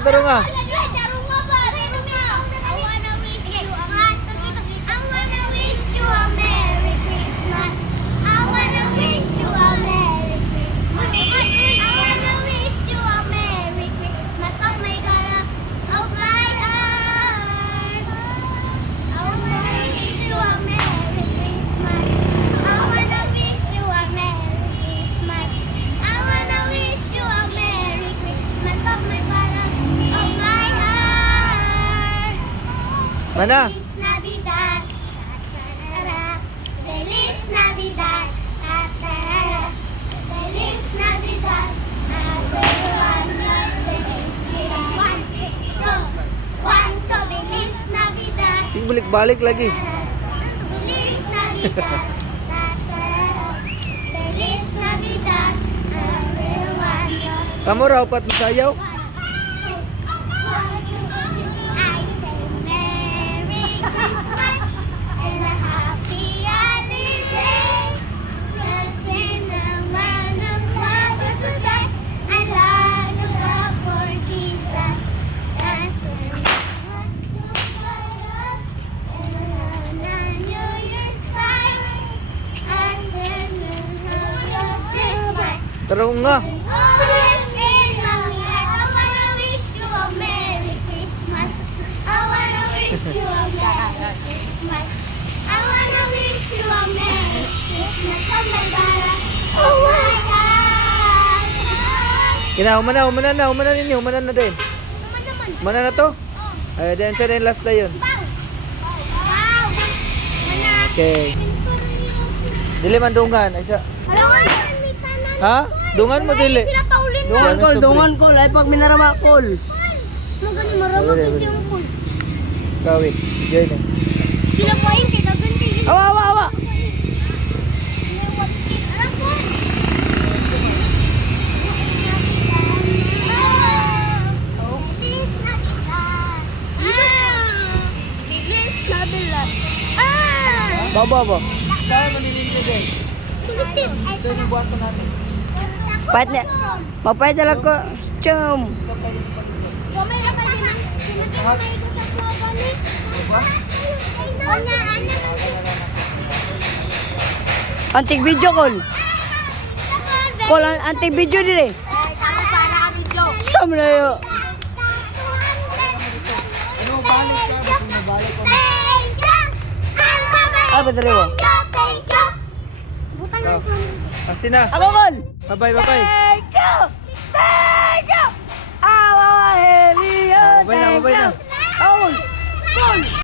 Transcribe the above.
Taro nga. Mana? Feliz Navidad, Feliz Navidad, Feliz Navidad, everyone Feliz Navidad. One, two, Feliz Navidad. Sige, balik-balik lagi. Feliz Navidad, Feliz Navidad, everyone. Kamu raw pat masayaw? Taro nga. Umana ninyo, umana na din. Umana na to? Ay, then sa din last na yun. Okay. Dili man dungan, ay sa. Ha? Dungan mo dili. Dungan ko, lahat pag minarama kol. Magani marama kasi yung food. Kawit. Diyan eh. Sila pa yung kinaganti. Awa. Baba. Kaya manininyo din. Ito yung buwan ko natin. Pahit niya. Mapahit na lang ko. Chum. Kumay lang kayo na. Sinagay ko sa kuwa ni. Antik video kol. Kol, antik video dire. Sama na yun. Apa tadi mo? Asin na. Ako kol. Bye-bye. Thank you. Awa, Helio. Babay na. Oh, kol.